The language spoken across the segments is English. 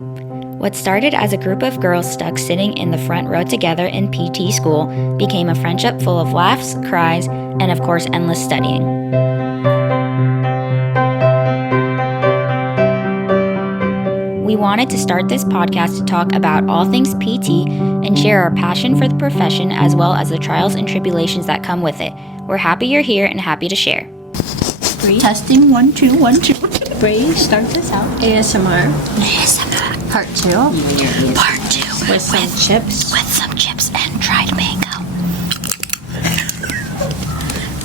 What started as a group of girls stuck sitting in the front row together in PT school became a friendship full of laughs, cries, and of course endless studying. We wanted to start this podcast to talk about all things PT and share our passion for the profession as well as the trials and tribulations that come with it. We're happy you're here and happy to share. Bree. Testing 1 2 1 2. Bree, start this out. ASMR. Part 2. Part 2. With some chips. With some chips and dried mango.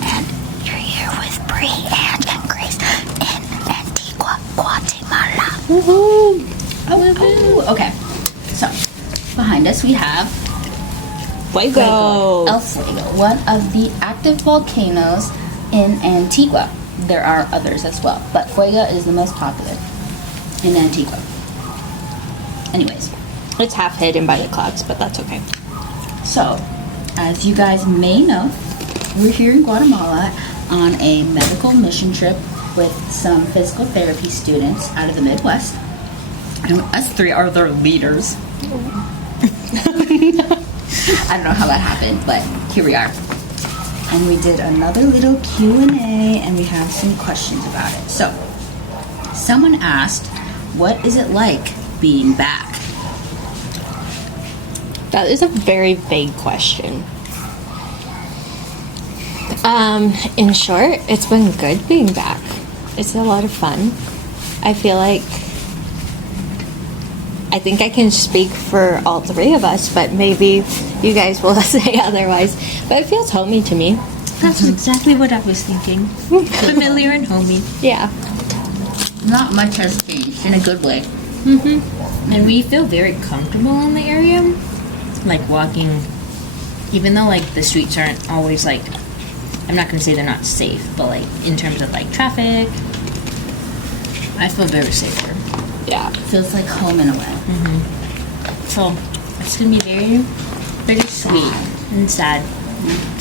And you're here with Bree, Ange, and Grace in Antigua, Guatemala. Woohoo! Oh. Okay. So, behind us we have Fuego. El Fuego, one of the active volcanoes in Antigua. There are others as well, but Fuego is the most popular in Antigua. Anyways, It's half hidden by the clouds, but that's okay. so as you guys may know, we're here in Guatemala on a medical mission trip with some physical therapy students out of the Midwest. And us three are their leaders. I don't know how that happened, but here we are. And we did another little Q&A, and we have some questions about it. So, someone asked, what is it like being back? That is a very vague question. In short, it's been good being back. It's a lot of fun. I feel like I think I can speak for all three of us, but maybe you guys will say otherwise. But it feels homey to me. That's exactly what I was thinking. Familiar and homey. Yeah. Not much has changed, in a good way. And we feel very comfortable in the area. Like walking, even though like the streets aren't always like, I'm not going to say they're not safe, but like in terms of like traffic, I feel very safer. Yeah. Feels like home in a way. So it's going to be very, very sweet and sad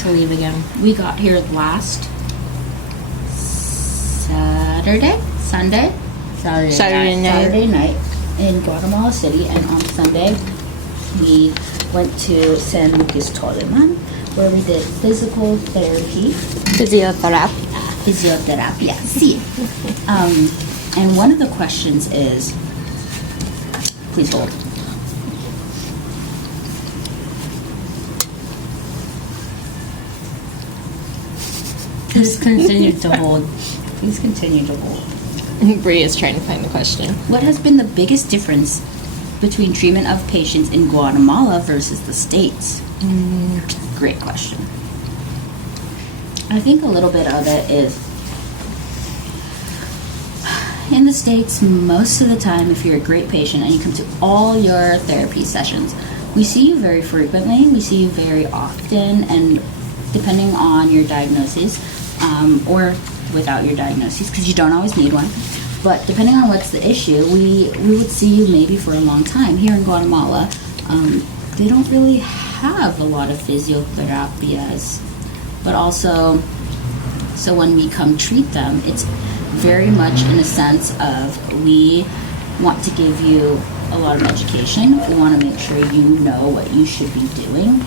to leave again. We got here last Saturday night in Guatemala City, and on Sunday we went to San Lucas Toleman, where we did physical therapy. Physiotherapia, sí. And one of the questions is, please hold. Just continue to hold. Please continue to hold. Bree is trying to find the question. What has been the biggest difference between treatment of patients in Guatemala versus the States? Great question. I think a little bit of it is, in the States, most of the time, if you're a great patient and you come to all your therapy sessions, we see you very frequently, we see you very often, and depending on your diagnosis, or without your diagnosis, because you don't always need one, but depending on what's the issue, we would see you maybe for a long time. Here in Guatemala, they don't really have a lot of physiotherapias, but also, so when we come treat them, it's very much in a sense of, we want to give you a lot of education. We want to make sure you know what you should be doing.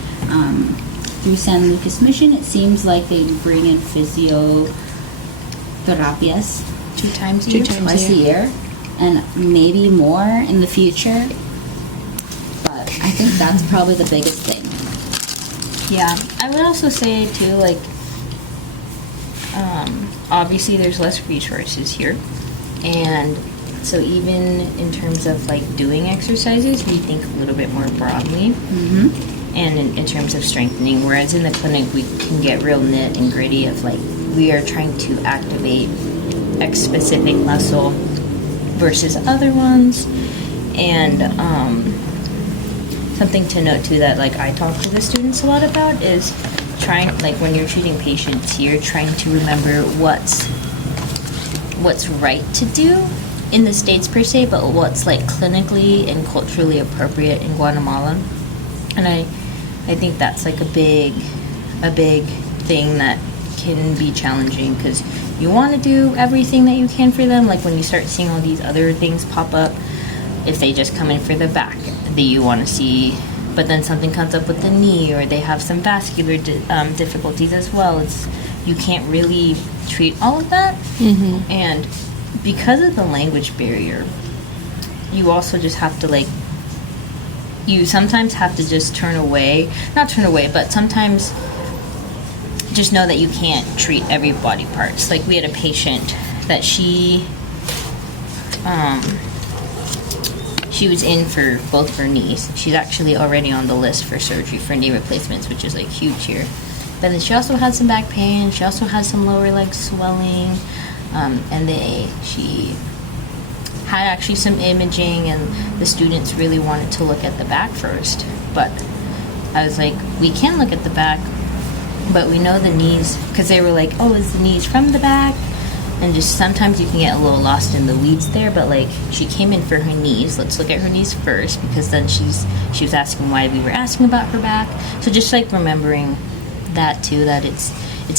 Through San Lucas Mission, it seems like they bring in physiotherapias 2 times a year? twice a year, and maybe more in the future. But I think that's probably the biggest thing. Yeah, I would also say too, like, obviously there's less resources here, and so even in terms of like doing exercises, we think a little bit more broadly, and in terms of strengthening. Whereas in the clinic, we can get real knit and gritty of like, we are trying to activate X specific muscle versus other ones, and something to note too that like I talk to the students a lot about is trying, like when you're treating patients, you're trying to remember what's right to do in the States per se, but what's like clinically and culturally appropriate in Guatemala. And I think that's like a big thing that can be challenging, because you want to do everything that you can for them. Like when you start seeing all these other things pop up, if they just come in for the back that you want to see, but then something comes up with the knee, or they have some vascular difficulties as well, you can't really treat all of that. And because of the language barrier, you also just have to you sometimes have to just not turn away, but sometimes just know that you can't treat every body parts. Like, we had a patient that she was in for both her knees. She's actually already on the list for surgery for knee replacements, which is huge here. But then she also had some back pain. She also has some lower leg swelling, and she had actually some imaging, and the students really wanted to look at the back first. But I was like, we can look at the back, but we know the knees, because they were like, oh, is the knees from the back? And just sometimes you can get a little lost in the weeds there, but she came in for her knees. Let's look at her knees first, because then she was asking why we were asking about her back. So just remembering that too, that it's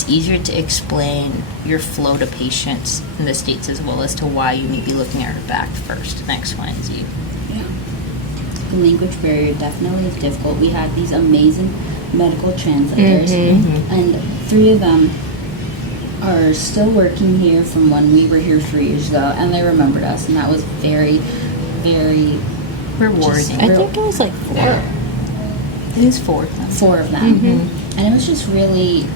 easier to explain your flow to patients in the States as well as to why you may be looking at her back first, and X, Y, and Z. Yeah. The language barrier definitely is difficult. We had these amazing medical translators, and 3 of them are still working here from when we were here 3 years ago, and they remembered us, and that was very, very rewarding. I think it was 4. It is 4 of them. 4 of them. And it was just really,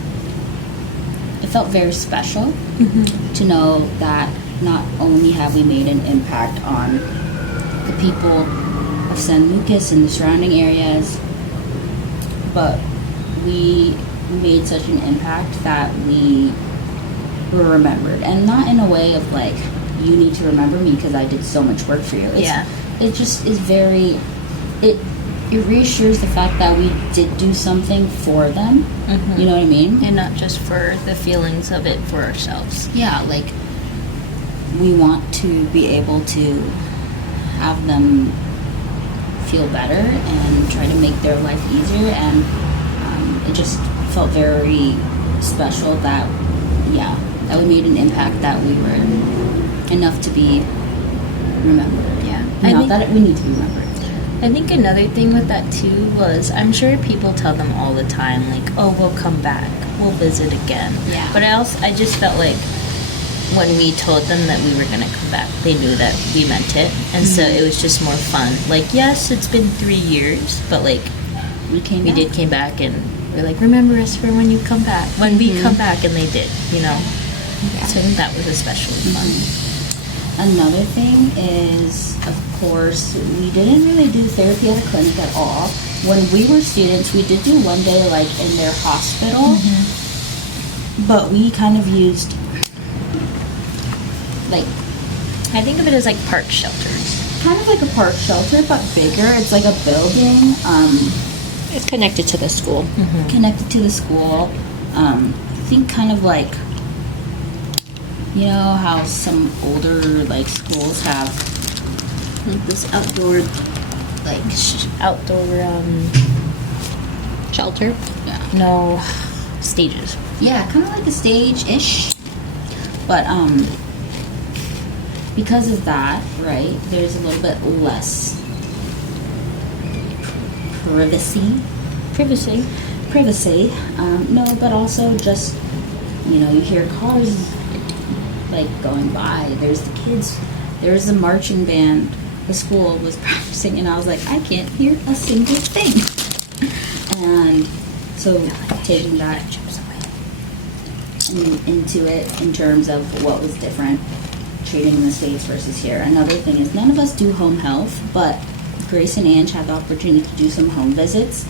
it felt very special to know that not only have we made an impact on the people of San Lucas and the surrounding areas, but we made such an impact that we were remembered. And not in a way of you need to remember me because I did so much work for you. It just is very, it reassures the fact that we did do something for them. You know what I mean? And not just for the feelings of it for ourselves. Yeah, we want to be able to have them feel better and try to make their life easier, and it just felt very special that we made an impact, that we were enough to be remembered. Yeah. Not that we need to be remembered. I think another thing with that too was, I'm sure people tell them all the time, oh, we'll come back, we'll visit again. Yeah. But I just felt when we told them that we were going to come back, they knew that we meant it. And so it was just more fun. Yes, it's been 3 years, but we did came back, and we're remember us for when you come back, when we come back, and they did, Yeah. So I think that was especially fun. Another thing is, of course, we didn't really do therapy at a clinic at all. When we were students, we did do one day in their hospital, but we kind of used I think of it as park shelters. Kind of like a park shelter, but bigger. It's like a building. It's connected to the school. Connected to the school. I think kind of you know how some older schools have this outdoor Shelter. No, stages. Yeah, kind of like a stage-ish. But because of that, right, there's a little bit less privacy. No, but also just, you hear cars going by. There's the kids. There's the marching band. The school was practicing, and I was I can't hear a single thing. And so taking that into it in terms of what was different, treating in the States versus here. Another thing is, none of us do home health, but Grace and Ange had the opportunity to do some home visits,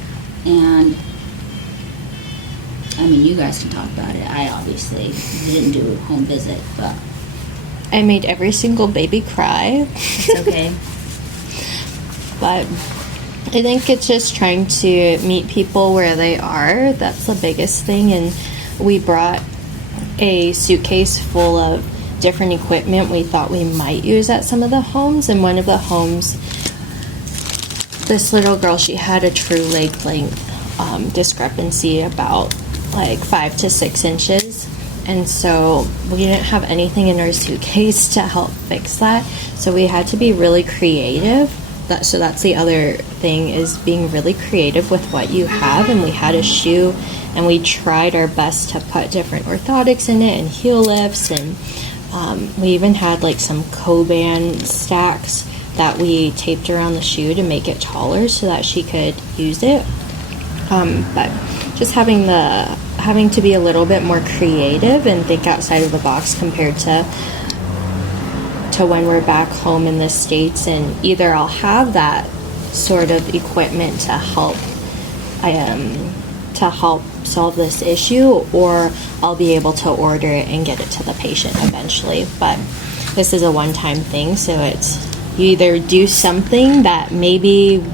and you guys can talk about it. I obviously didn't do a home visit, but I made every single baby cry. It's okay. But I think it's just trying to meet people where they are. That's the biggest thing. And we brought a suitcase full of different equipment we thought we might use at some of the homes. And one of the homes, this little girl, she had a true leg length discrepancy about 5 to 6 inches. And so we didn't have anything in our suitcase to help fix that. So we had to be really creative. So that's the other thing, is being really creative with what you have. And we had a shoe, and we tried our best to put different orthotics in it and heel lifts, and we even had like some Coban stacks that we taped around the shoe to make it taller so that she could use it. But just having to be a little bit more creative and think outside of the box compared to when we're back home in the States, and either I'll have that sort of equipment to help solve this issue, or I'll be able to order it and get it to the patient eventually. But this is a one-time thing, so it's, you either do something that maybe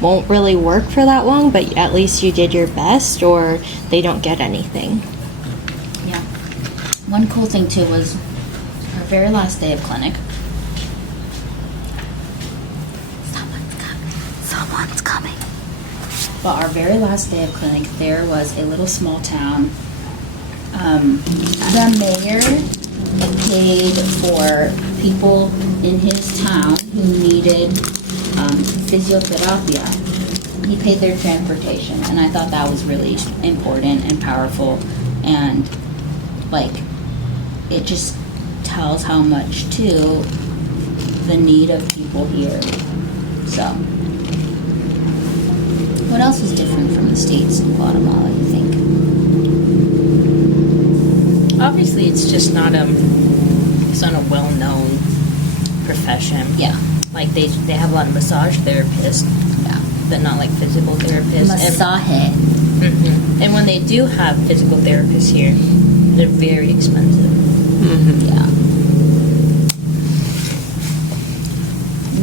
won't really work for that long, but at least you did your best, or they don't get anything. Yeah. One cool thing too was our very last day of clinic. Someone's coming. But our very last day of clinic, there was a little small town. The mayor paid for people in his town who needed physiotherapy. He paid their transportation, and I thought that was really important and powerful, and like it just tells how much too the need of people here. So what else is different from the States in Guatemala, you think? Obviously, it's just not a well-known profession. Yeah. Like they have a lot of massage therapists, Yeah. but not like physical therapists. Masaje. And when they do have physical therapists here, they're very expensive. Yeah.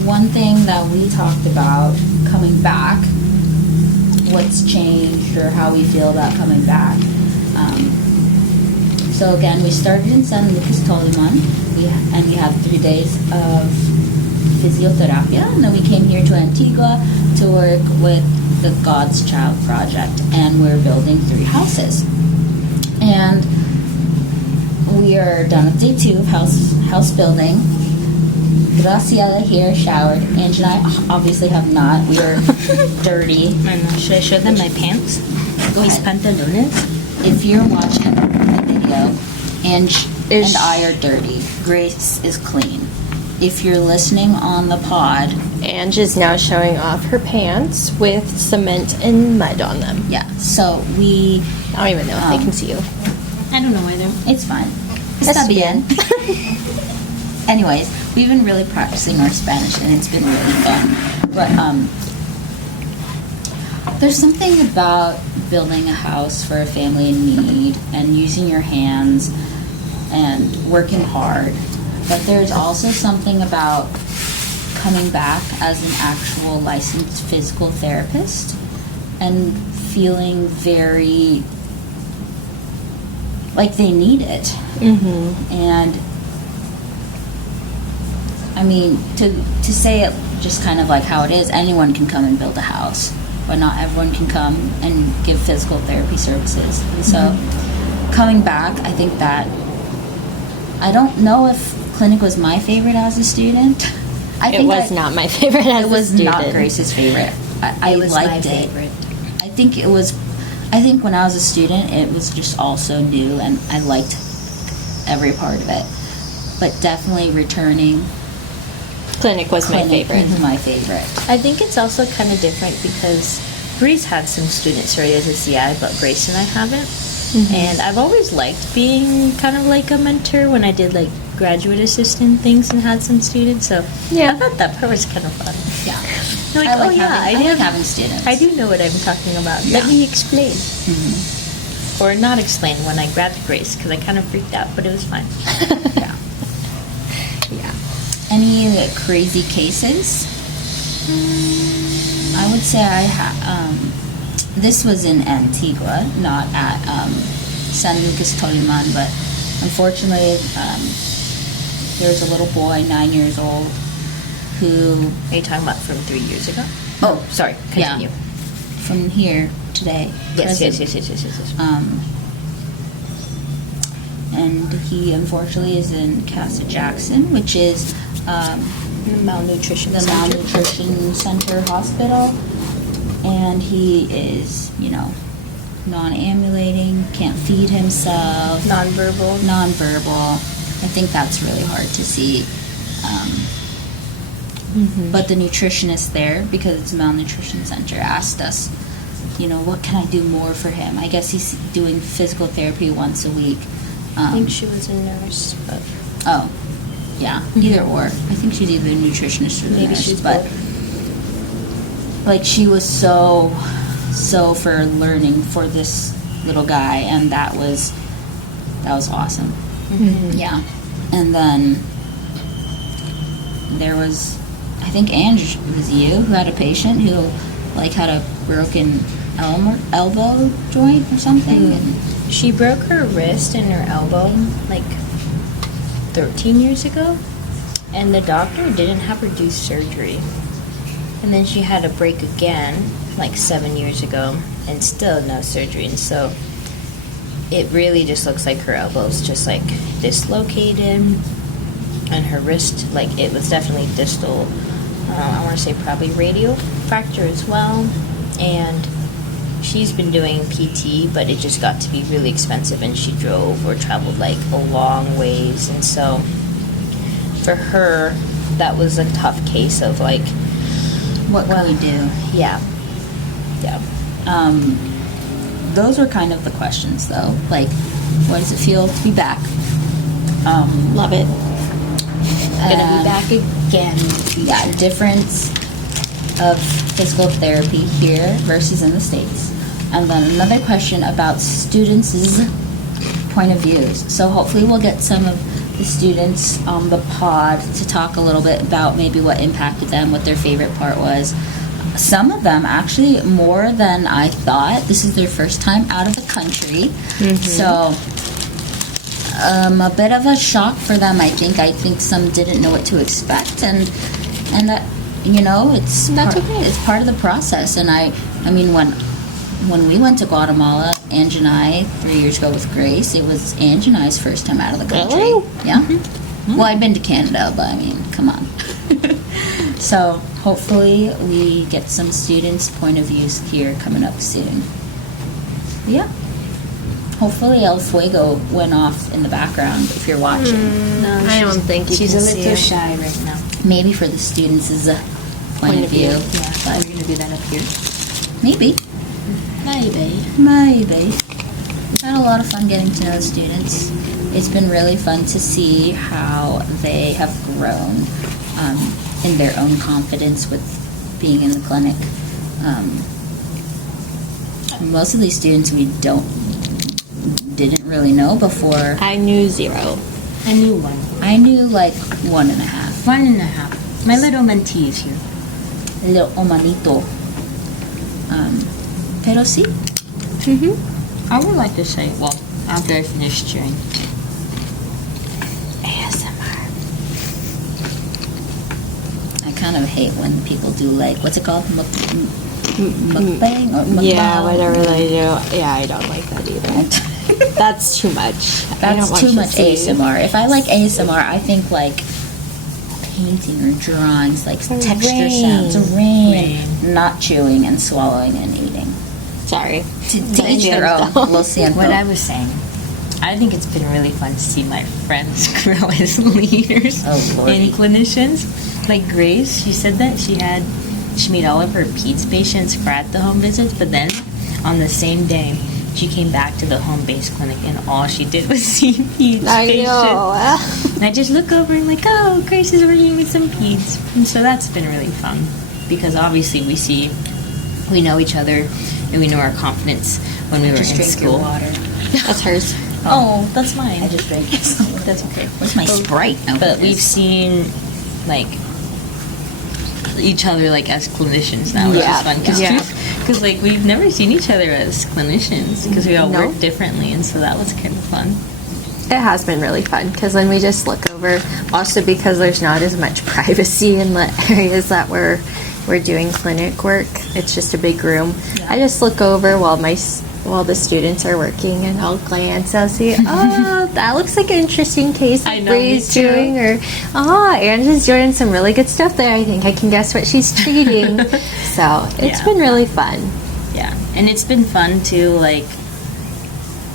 One thing that we talked about coming back, what's changed or how we feel about coming back. So again, we started in San Lucas Toliman, and we had 3 days of physiotherapy, and then we came here to Antigua to work with the God's Child Project, and we're building 3 houses. And we are done with day 2 of house building. Graciela here showered. Ange and I obviously have not. We are dirty. And should I show them my pants? Go Mis ahead. pantalones. If you're watching the video, Ange and I are dirty. Grace is clean. If you're listening on the pod, Ange is now showing off her pants with cement and mud on them. yeah. So we. I don't even know if they can see you. I don't know either. It's fine. Está bien. Anyways, we've been really practicing our Spanish, and it's been really fun. But there's something about building a house for a family in need and using your hands and working hard. But there's also something about coming back as an actual licensed physical therapist and feeling very like they need it. Mm-hmm. And I mean, to say it just kind of like how it is, anyone can come and build a house, but not everyone can come and give physical therapy services. And so coming back, I think that, I don't know if clinic was my favorite as a student. It was not my favorite as a student. It was not Grace's favorite. I It was liked my it. favorite. I think when I was a student, it was just all so new, and I liked every part of it. But definitely returning. Clinic was my favorite. Is my favorite. I think it's also kind of different because Bree's had some students already as a CI, but Grace and I haven't. And I've always liked being kind of like a mentor when I did like graduate assistant things and had some students. So Yeah. I thought that part was kind of fun. Yeah. Like, I like oh yeah, having, I like having students. I do know what I'm talking about. Let Yeah. me explain. Mhm. Or not explain when I grabbed Grace because I kind of freaked out, but it was fine. Yeah. Yeah. Any crazy cases? I would say I this was in Antigua, not at San Lucas Toliman, but unfortunately there's a little boy, 9 years old, who... Are you talking about from 3 years ago? Oh, sorry. Continue. Yeah, from here today. Yes. present. And he unfortunately is in Casa Jackson, which is The malnutrition the center. malnutrition center hospital, and he is, non-ambulating, can't feed himself, Nonverbal. nonverbal. I think that's really hard to see. But the nutritionist there, because it's a malnutrition center, asked us, what can I do more for him? I guess he's doing physical therapy once a week. I think she was a nurse, but Oh, yeah, either or. I think she's either a nutritionist or the maybe nurse, she's but like she was so for learning for this little guy, and that was awesome. Yeah, and then there was, I think Ange, it was you who had a patient who like had a broken elbow joint or something. And she broke her wrist and her elbow like 13 years ago, and the doctor didn't have her do surgery. And then she had a break again like 7 years ago, and still no surgery. And so it really just looks like her elbow's just like dislocated, and her wrist, like it was definitely distal. I want to say probably radial fracture as well. And she's been doing PT, but it just got to be really expensive, and she drove or traveled like a long ways. And so for her, that was a tough case of like, what can we do? yeah. Those were kind of the questions, though. Like, what does it feel to be back? Love it. Gonna be back again. Yeah, difference of physical therapy here versus in the States. And then another question about students' point of views. So hopefully we'll get some of the students on the pod to talk a little bit about maybe what impacted them, what their favorite part was. Some of them actually more than I thought. This is their first time out of the country. So a bit of a shock for them, I think. I think some didn't know what to expect, and that, it's it's part of the process. And I mean, when we went to Guatemala, Ange and I, 3 years ago with Grace, it was Ange and I's first time out of the country. Really? Yeah. Well, I've been to Canada, but I mean, come on. So hopefully we get some students' point of views here coming up soon. Yeah. Hopefully El Fuego went off in the background if you're watching. No, I don't think you she's can a see little it. shy right now. Maybe for the students is a point of view. Yeah. But Are we gonna do that up here? maybe. Maybe. We've had a lot of fun getting to know the students. It's been really fun to see how they have grown in their own confidence with being in the clinic. Most of these students we didn't really know before. I knew 0. I knew one. I knew like 1.5. 1.5. My little mentee is here. Little omanito. Pero sí. I would like to say, well, after I finish chewing. ASMR. I kind of hate when people do like, what's it called? Mukbang or mukbang? Yeah, whatever they do. Yeah, I don't like that either. That's too much. I don't That's want too to much see. ASMR. If I like ASMR, I think like painting or drawings, like Or texture rain. sounds, rain, not chewing and swallowing and eating. Sorry. To each their own. Lo siento. What I was saying, I think it's been really fun to see my friends grow as leaders Oh, Lordy. and clinicians. Like Grace, she said that she made all of her peds patients cry at the home visits, but then on the same day, she came back to the home-based clinic, and all she did was see peds I patients. know. And I just look over and like, oh, Grace is working with some peds. And so that's been really fun, because obviously we know each other, and we know our confidence when we were Just in drink school. your water. That's hers. Oh, that's mine. I just drank it. That's okay. Where's my Sprite? Oh, But it we've is. seen like each other like as clinicians now, which Yeah. is fun. Yeah. Because like we've never seen each other as clinicians because we all No. work differently, and so that was kind of fun. It has been really fun because then we just look over. Also, because there's not as much privacy in the areas that we're doing clinic work. It's just a big room. Yeah. I just look over while my while the students are working, and I'll glance, I'll see, oh, that looks like an interesting case I that know, me Bree's too. doing, or, oh, Ange is doing some really good stuff there. I think I can guess what she's treating. So it's Yeah. been really fun. Yeah, and it's been fun to like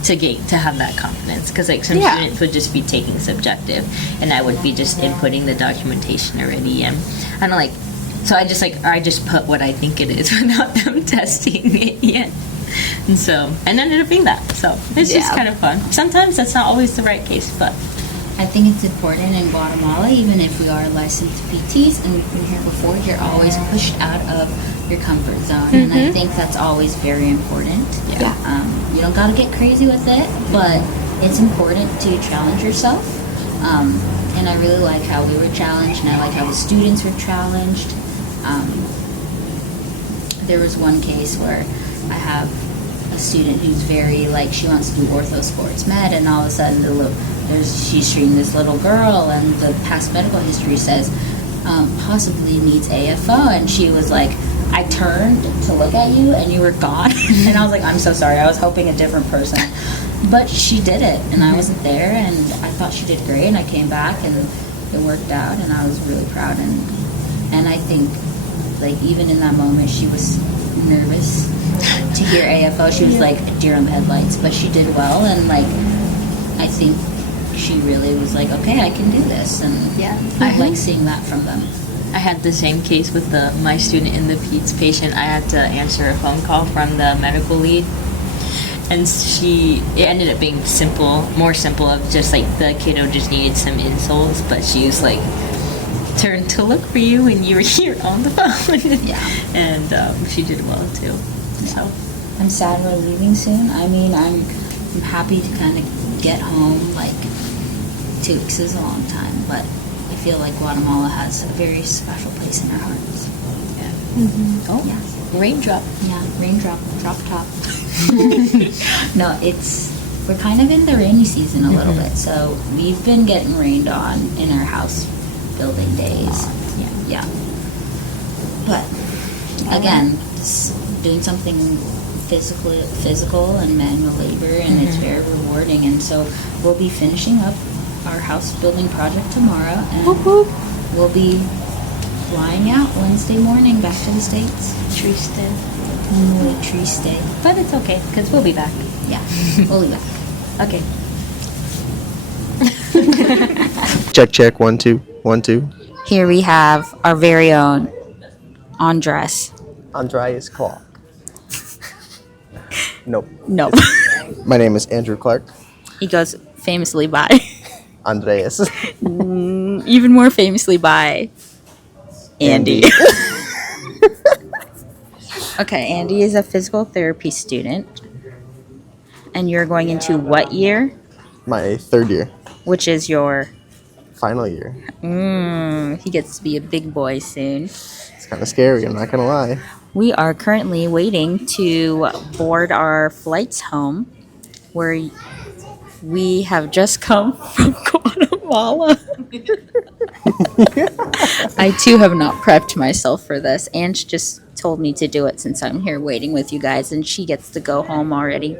to have that confidence, because like some Yeah. students would just be taking subjective, and I would be just inputting the documentation already, and I don't like. So I just put what I think it is without them testing it yet. And so, and ended up being that. So it's just Yeah. kind of fun. Sometimes that's not always the right case, but I think it's important in Guatemala, even if we are licensed PTs and we've been here before, you're always pushed out of your comfort zone. And I think that's always very important. Yeah. You don't got to get crazy with it, but it's important to challenge yourself. And I really like how we were challenged, and I like how the students were challenged. There was one case where I have a student who's very, like, she wants to do ortho sports med, and all of a sudden she's treating this little girl, and the past medical history says possibly needs AFO, and she was like, I turned to look at you and you were gone. And I was like, I'm so sorry, I was hoping a different person. But she did it, and I wasn't there, and I thought she did great, and I came back and it worked out, and I was really proud. And I think, like, even in that moment, she was nervous to hear AFO. She was like a deer on the headlights, but she did well, and like, I think she really was like, okay, I can do this, and Yeah. I like seeing that from them. I had the same case with my student and the peds patient. I had to answer a phone call from the medical lead, and it ended up being more simple of just like the kiddo just needed some insoles, but she was like, turned to look for you when you were here on the phone. Yeah. And she did well too. So I'm sad we're leaving soon. I mean, I'm happy to kind of get home. Like, 2 weeks is a long time, but I feel like Guatemala has a very special place in our hearts. yeah. Oh Yeah. raindrop. Yeah, raindrop, drop top. No, we're kind of in the rainy season a little bit, so we've been getting rained on in our house building days. Yeah. But again, just doing something physical and manual labor, and it's very rewarding. And so we'll be finishing up our house building project tomorrow, and we'll be flying out Wednesday morning back to the States. Triste. Muy triste. But it's okay, because we'll be back. Yeah, we'll be back. Okay. Check, 1 2 1 2. Here we have our very own Andres. Andreas Clark. Nope. No. My name is Andrew Clark. He goes famously by, Andreas. even more famously by, Andy. Okay, Andy is a physical therapy student. And you're going into what year? My third year. Which is your... Final year. He gets to be a big boy soon. It's kind of scary, I'm not going to lie. We are currently waiting to board our flights home, where we have just come from Guatemala. I too have not prepped myself for this. Ange just told me to do it since I'm here waiting with you guys, and she gets to go home already.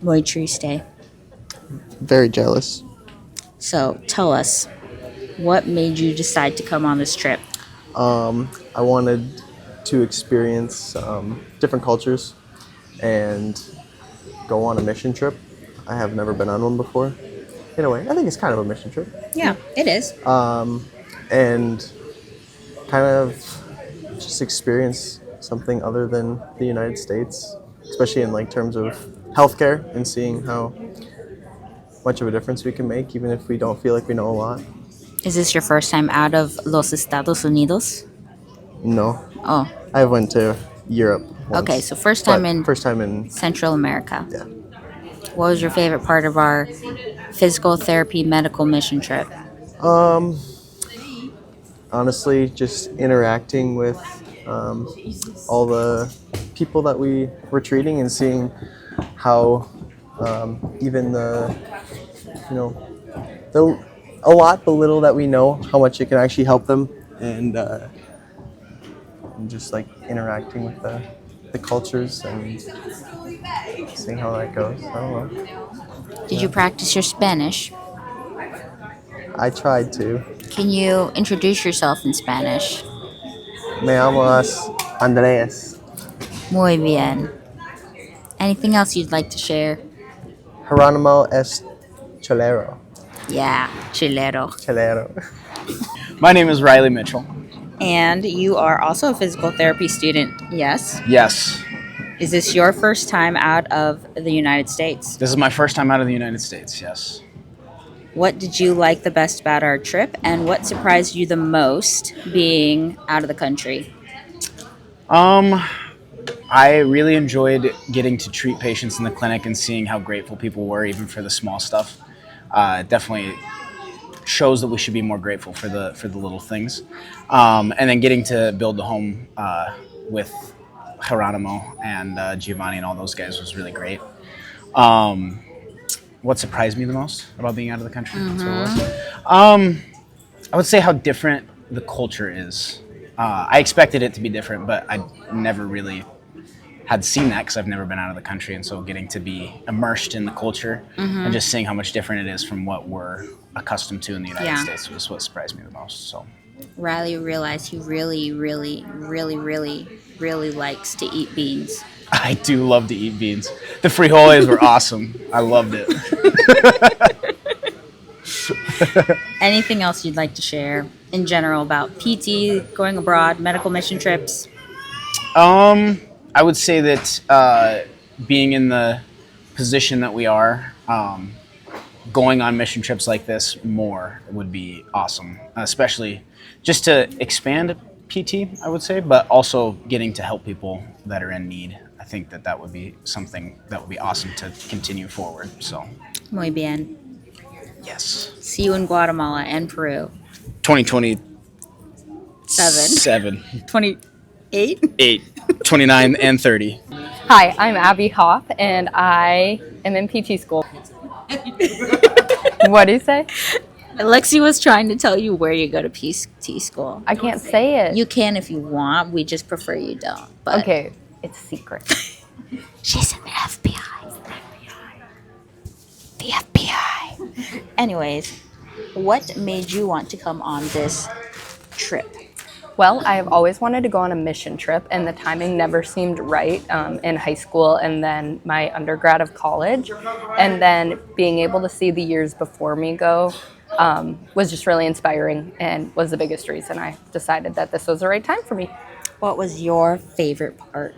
Muy triste. Very jealous. So tell us, what made you decide to come on this trip? I wanted to experience different cultures and go on a mission trip. I have never been on one before. In a way, I think it's kind of a mission trip. Yeah, it is. And kind of just experience something other than the United States, especially in like terms of healthcare, and seeing how much of a difference we can make, even if we don't feel like we know a lot. Is this your first time out of Los Estados Unidos? No, Oh, I went to Europe once, okay. So first time but in Central America. yeah. What was your favorite part of our physical therapy medical mission trip? Honestly, just interacting with all the people that we were treating, and seeing how even a lot, the little that we know, how much it can actually help them, and just like interacting with the cultures and seeing how that goes. I don't know. Did you practice your Spanish? I tried to. Can you introduce yourself in Spanish? Me llamo Andrés. Muy bien. Anything else you'd like to share? Geronimo es cholero. Yeah, chilero. Cholero. My name is Riley Mitchell. And you are also a physical therapy student, yes? Yes, Is this your first time out of the United States? this is my first time out of the United States, yes. What did you like the best about our trip, and what surprised you the most being out of the country? I really enjoyed getting to treat patients in the clinic and seeing how grateful people were, even for the small stuff. It definitely shows that we should be more grateful for the little things. And then getting to build the home with Geronimo and Giovanni and all those guys was really great. What surprised me the most about being out of the country? That's what it was. I would say how different the culture is. I expected it to be different, but I never really had seen that because I've never been out of the country, and so getting to be immersed in the culture and just seeing how much different it is from what we're accustomed to in the United States was what surprised me the most. So Riley realized he really, really, really, really, really likes to eat beans. I do love to eat beans. The frijoles were awesome. I loved it. Anything else you'd like to share in general about PT, going abroad, medical mission trips? I would say that being in the position that we are, going on mission trips like this more would be awesome, especially just to expand PT, I would say, but also getting to help people that are in need. I think that would be something that would be awesome to continue forward. So, Muy bien. yes. See you in Guatemala and Peru. 2027. 28? 8, 29, and 30. Hi, I'm Abby Hoff, and I am in PT school. What do you say? Alexi was trying to tell you where you go to PT school. I can't say it. You can if you want. We just prefer you don't. But Okay, it's secret. she's in the FBI. The FBI. Anyways, what made you want to come on this trip? Well, I have always wanted to go on a mission trip, and the timing never seemed right in high school and then my undergrad of college. And then being able to see the years before me go was just really inspiring and was the biggest reason I decided that this was the right time for me. What was your favorite part?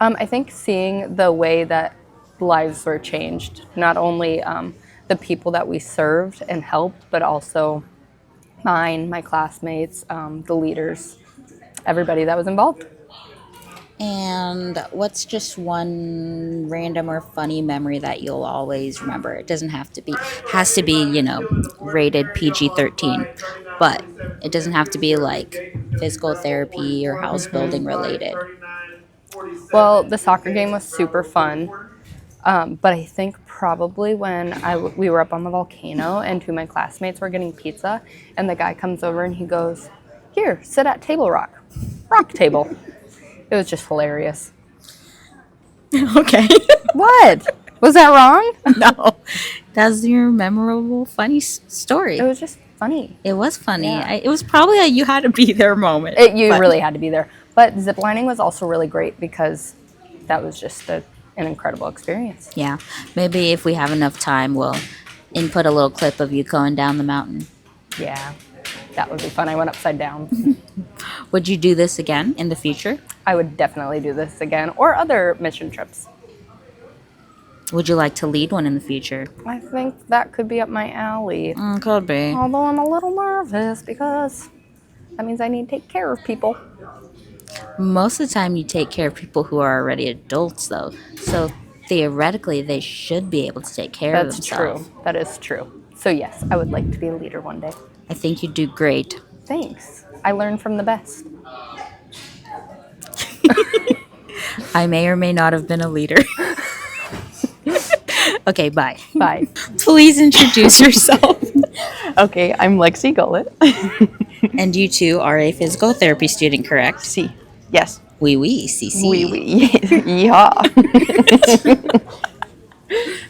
I think seeing the way that lives were changed, not only the people that we served and helped, but also mine, my classmates, the leaders, everybody that was involved. And what's just one random or funny memory that you'll always remember? It doesn't have to be, has to be, rated PG-13, but it doesn't have to be like physical therapy or house building related. Well, the soccer game was super fun, but I think probably when we were up on the volcano and two of my classmates were getting pizza, and the guy comes over and he goes, "Here, sit at table rock table." It was just hilarious. Okay. What? Was that wrong? No. That's your memorable, funny story. It was just funny. It was funny. Yeah. It was probably a you had to be there moment. You but- really had to be there. But ziplining was also really great because that was just an incredible experience. Yeah. Maybe if we have enough time, we'll input a little clip of you going down the mountain. Yeah, that would be fun. I went upside down. Would you do this again in the future? I would definitely do this again, or other mission trips. Would you like to lead one in the future? I think that could be up my alley. Could be. Although I'm a little nervous because that means I need to take care of people. Most of the time you take care of people who are already adults, though. So theoretically, they should be able to take care of That's themselves. true. That is true. So yes, I would like to be a leader one day. I think you do great. Thanks. I learned from the best. I may or may not have been a leader. Okay, bye. Bye. Please introduce yourself. Okay, I'm Lexi Gullett. And you two are a physical therapy student, correct? See, yes. Oui, CC. Oui. Yeah.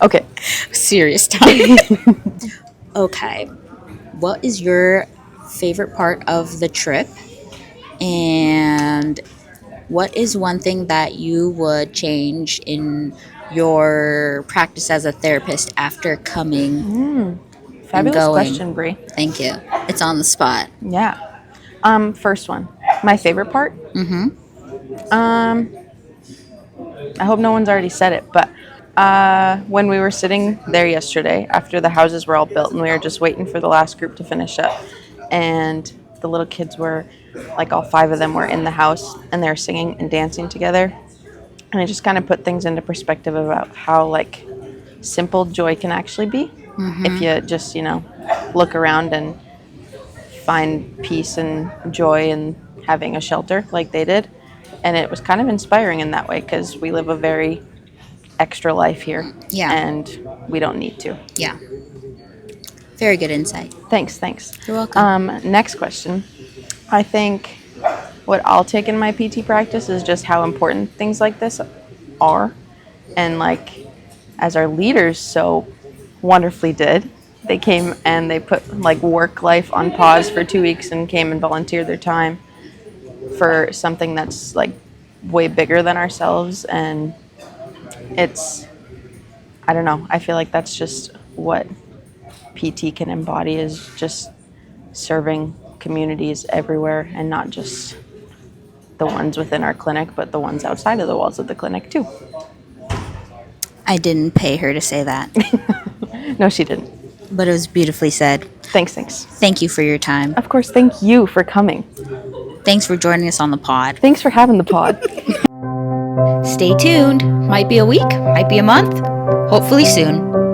Okay. Serious time. Okay. What is your favorite part of the trip? And what is one thing that you would change in your practice as a therapist after coming and Fabulous going? question, Brie. Thank you. It's on the spot. Yeah. First one. My favorite part? I hope no one's already said it, but when we were sitting there yesterday after the houses were all built and we were just waiting for the last group to finish up, and the little kids were, like all 5 of them were in the house and they were singing and dancing together, and it just kind of put things into perspective about how like simple joy can actually be if you just, look around and find peace and joy in having a shelter like they did. And it was kind of inspiring in that way because we live a very extra life here. Yeah. And we don't need to. Yeah. Very good insight. Thanks. You're welcome. Next question. I think what I'll take in my PT practice is just how important things like this are. And like, as our leaders so wonderfully did, they came and they put like work life on pause for 2 weeks and came and volunteered their time for something that's like way bigger than ourselves. And it's, I don't know, I feel like that's just what PT can embody, is just serving communities everywhere, and not just the ones within our clinic, but the ones outside of the walls of the clinic too. I didn't pay her to say that, No, she didn't. but it was beautifully said. Thanks. Thank you for your time. Of course, thank you for coming. Thanks for joining us on the pod. Thanks for having the pod. Stay tuned. Might be a week, might be a month. Hopefully soon.